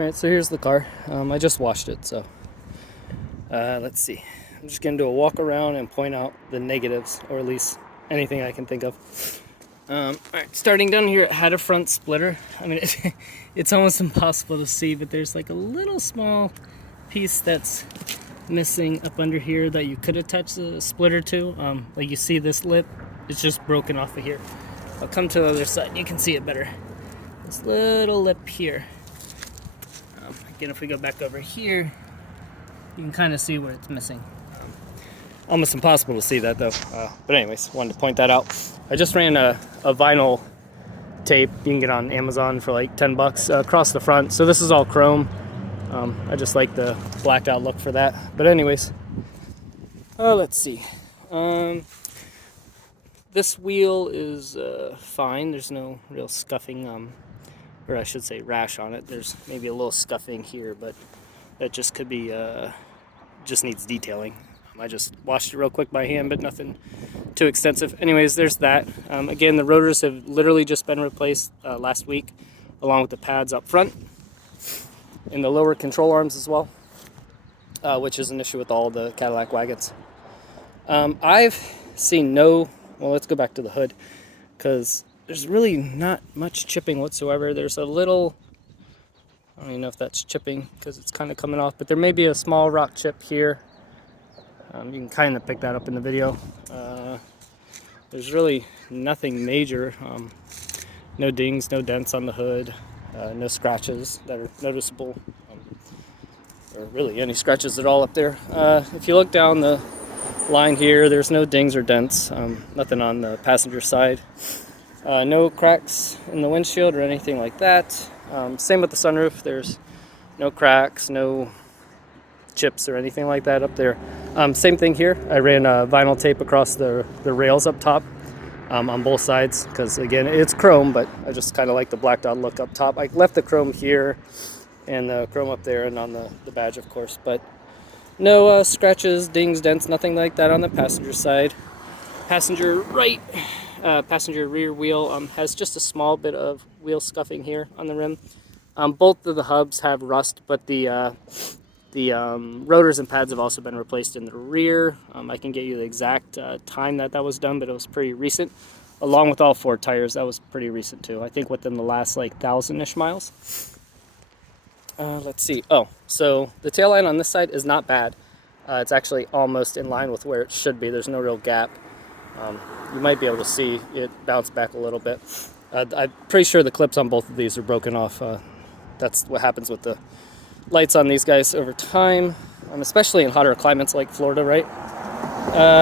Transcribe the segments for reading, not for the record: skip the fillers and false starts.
Alright, so here's the car. I just washed it, so let's see. I'm just going to do a walk around and point out the negatives, or at least anything I can think of. Alright, starting down here, it had a front splitter. I mean, it's almost impossible to see, but there's like a little small piece that's missing up under here that you could attach the splitter to. Like you see this lip, it's just broken off of here. I'll come to the other side, you can see it better. This little lip here. Again, if we go back over here, you can kind of see where it's missing. Almost impossible to see that though. But anyways, wanted to point that out. I just ran a vinyl tape you can get on Amazon for like 10 bucks across the front. So this is all chrome. I just like the blacked out look for that. But anyways, let's see. This wheel is fine. There's no real scuffing, or I should say rash on it. There's maybe a little scuffing here, but that just could be, just needs detailing. I just washed it real quick by hand, but nothing too extensive. Anyways, there's that. Again, the rotors have literally just been replaced last week, along with the pads up front and the lower control arms as well, which is an issue with all the Cadillac wagons. I've seen well, let's go back to the hood, because there's really not much chipping whatsoever. There's a little, I don't even know if that's chipping because it's kind of coming off, but there may be a small rock chip here. You can kind of pick that up in the video. There's really nothing major. No dings, no dents on the hood, no scratches that are noticeable, or really any scratches at all up there. If you look down the line here, there's no dings or dents, nothing on the passenger side. No cracks in the windshield or anything like that. Same with the sunroof. There's no cracks, no chips or anything like that up there. Same thing here. I ran vinyl tape across the rails up top on both sides because, again, it's chrome, but I just kind of like the blacked out look up top. I left the chrome here and the chrome up there and on the badge, of course, but no scratches, dings, dents, nothing like that on the passenger side. Passenger rear wheel has just a small bit of wheel scuffing here on the rim. Both of the hubs have rust, but the rotors and pads have also been replaced in the rear. I can get you the exact time that was done, but it was pretty recent. Along with all four tires, that was pretty recent too. I think within the last like 1,000-ish miles. Let's see. Oh, so the taillight on this side is not bad. It's actually almost in line with where it should be. There's no real gap. You might be able to see it bounce back a little bit. I'm pretty sure the clips on both of these are broken off. That's what happens with the lights on these guys over time, especially in hotter climates like Florida, right?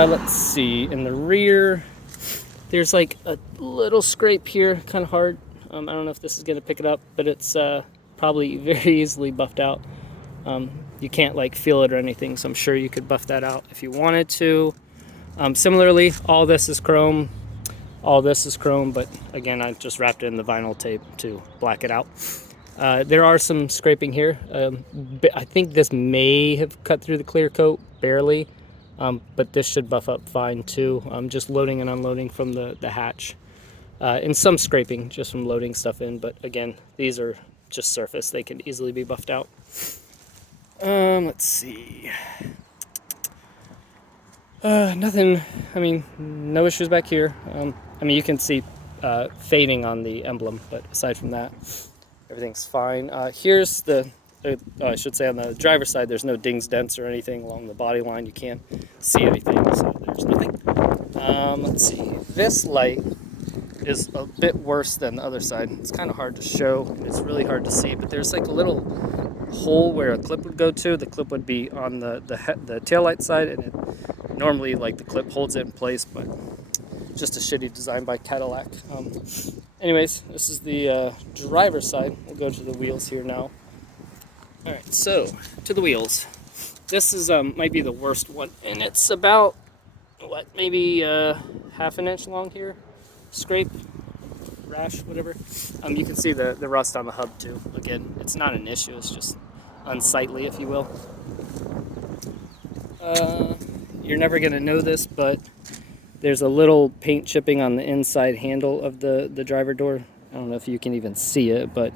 Let's see. In the rear, there's like a little scrape here, kind of hard. I don't know if this is going to pick it up, but it's probably very easily buffed out. You can't like feel it or anything, so I'm sure you could buff that out if you wanted to. Similarly, all this is chrome, but again, I just wrapped it in the vinyl tape to black it out. There are some scraping here. I think this may have cut through the clear coat, barely, but this should buff up fine too. Just loading and unloading from the hatch. And some scraping just from loading stuff in, but again, these are just surface. They can easily be buffed out. Let's see. Nothing, I mean, no issues back here. I mean, you can see fading on the emblem, but aside from that, everything's fine. Here's I should say on the driver's side, there's no dings, dents, or anything along the body line. You can't see anything, so there's nothing. Let's see. This light is a bit worse than the other side. It's kind of hard to show. It's really hard to see, but there's like a little hole where a clip would go to. The clip would be on the taillight side, and it normally like the clip holds it in place, but just a shitty design by Cadillac. Anyways, this is the driver's side. We'll go to the wheels here now. All right, so to the wheels. This is might be the worst one, and it's about maybe half an inch long here. Scrape, rash, whatever. You can see the rust on the hub too. Again, it's not an issue. It's just unsightly, if you will. You're never gonna know this, but there's a little paint chipping on the inside handle of the driver door. I don't know if you can even see it, but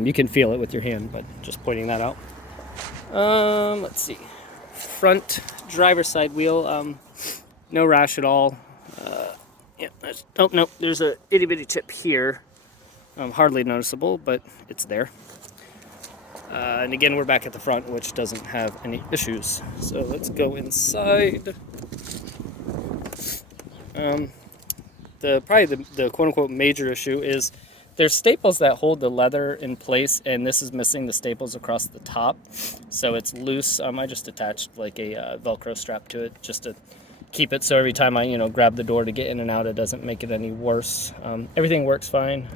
You can feel it with your hand, but just pointing that out. Let's see. Front driver's side wheel, no rash at all. Yeah, oh no, there's a itty bitty chip here. Hardly noticeable, but it's there. And again, we're back at the front, which doesn't have any issues. So let's go inside. Probably the quote-unquote major issue is there's staples that hold the leather in place, and this is missing the staples across the top, so it's loose. I just attached like a Velcro strap to it just to keep it so every time I grab the door to get in and out, it doesn't make it any worse. Everything works fine.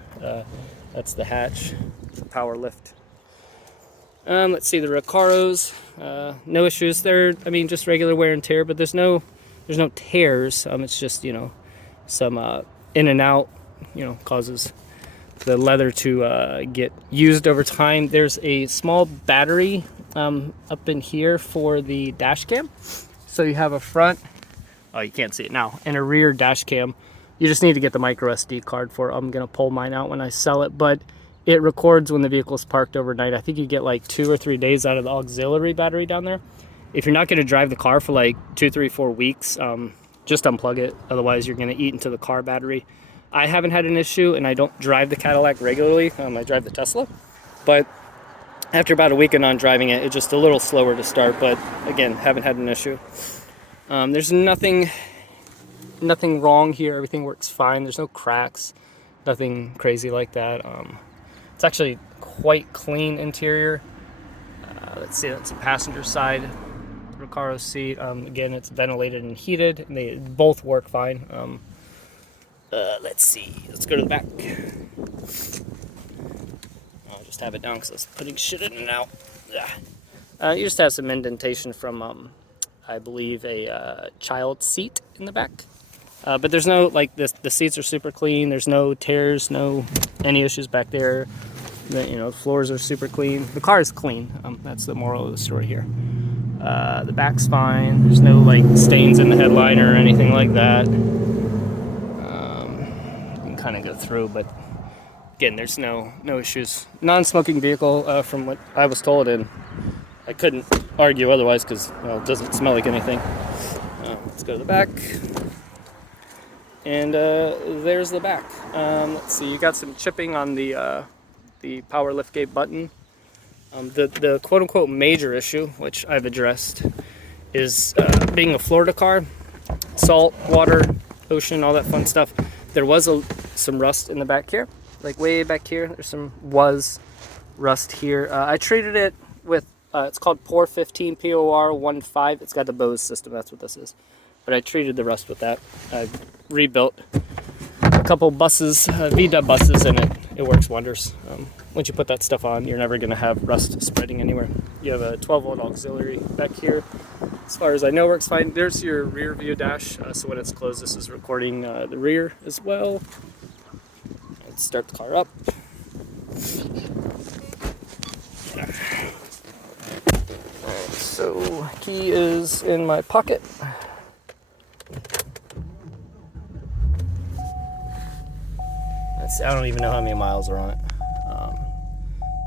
That's the hatch, the power lift. Let's see the Recaros. No issues there. I mean, just regular wear and tear, but there's no tears. It's just some in and out, causes the leather to get used over time. There's a small battery up in here for the dash cam. So you have a front, oh, you can't see it now, and a rear dash cam. You just need to get the micro SD card for it. I'm gonna pull mine out when I sell it, but it records when the vehicle's parked overnight. I think you get like 2 or 3 days out of the auxiliary battery down there. If you're not gonna drive the car for like 2, 3, 4 weeks, just unplug it. Otherwise, you're gonna eat into the car battery. I haven't had an issue, and I don't drive the Cadillac regularly. I drive the Tesla, but after about a week of non-driving it, it's just a little slower to start, but again, haven't had an issue. There's nothing wrong here. Everything works fine. There's no cracks, nothing crazy like that. It's actually quite clean interior. Let's see, that's the passenger side Recaro seat. Again, it's ventilated and heated, and they both work fine. Let's see, let's go to the back. I'll just have it down because I was putting shit in and out. You just have some indentation from, I believe, a child seat in the back. But there's no, like, the seats are super clean. There's no tears, any issues back there. The floors are super clean. The car is clean. That's the moral of the story here. The back's fine. There's no, like, stains in the headliner or anything like that. Kind of go through, but again, there's no issues. Non-smoking vehicle, from what I was told, and I couldn't argue otherwise because, well, it doesn't smell like anything. Let's go to the back, and there's the back. Let's see, you got some chipping on the power liftgate button. The quote-unquote major issue, which I've addressed, is being a Florida car, salt, water, ocean, all that fun stuff. There was some rust in the back here, like way back here. There's was rust here. I treated it with, it's called POR 15, POR 15. It's got the Bose system, that's what this is. But I treated the rust with that. I rebuilt a couple buses, VW buses, and it works wonders. Once you put that stuff on, you're never gonna have rust spreading anywhere. You have a 12-volt auxiliary back here. As far as I know, works fine. There's your rear view dash, so when it's closed, this is recording the rear as well. Let's start the car up. Alright, so key is in my pocket. I don't even know how many miles are on it.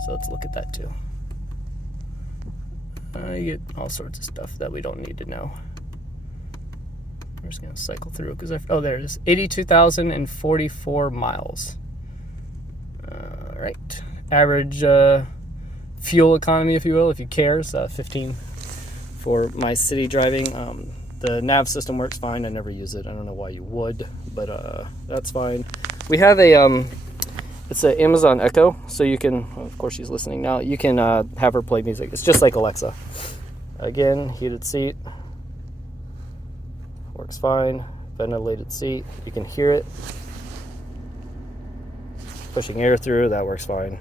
So let's look at that too. You get all sorts of stuff that we don't need to know. We're just gonna cycle through because oh, there it is. 82,044 miles. All right. Average fuel economy, if you will, if you care, is 15 for my city driving. The nav system works fine. I never use it. I don't know why you would, but that's fine. We have a it's an Amazon Echo, so you can, well, of course she's listening now, you can have her play music. It's just like Alexa. Again, heated seat. Works fine. Ventilated seat. You can hear it. Pushing air through, that works fine.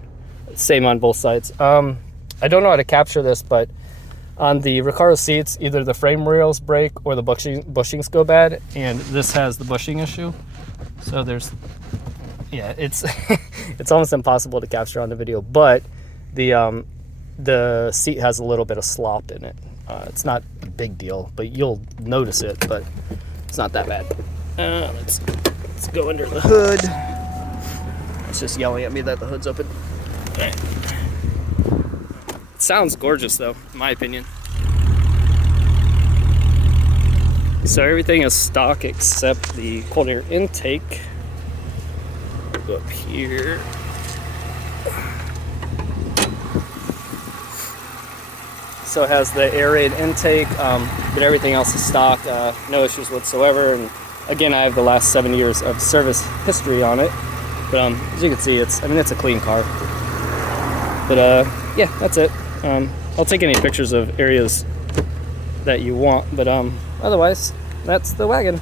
Same on both sides. I don't know how to capture this, but on the Recaro seats, either the frame rails break or the bushings go bad, and this has the bushing issue. So there's, yeah, it's it's almost impossible to capture on the video, but the seat has a little bit of slop in it. It's not a big deal, but you'll notice it, but it's not that bad. Let's go under the hood. It's just yelling at me that the hood's open. Right. It sounds gorgeous though, in my opinion. So everything is stock except the cold air intake. Go up here. So it has the aerated intake, but everything else is stock, no issues whatsoever. And again, I have the last 7 years of service history on it. But as you can see, it's a clean car. But yeah, that's it. I'll take any pictures of areas that you want, but otherwise, that's the wagon.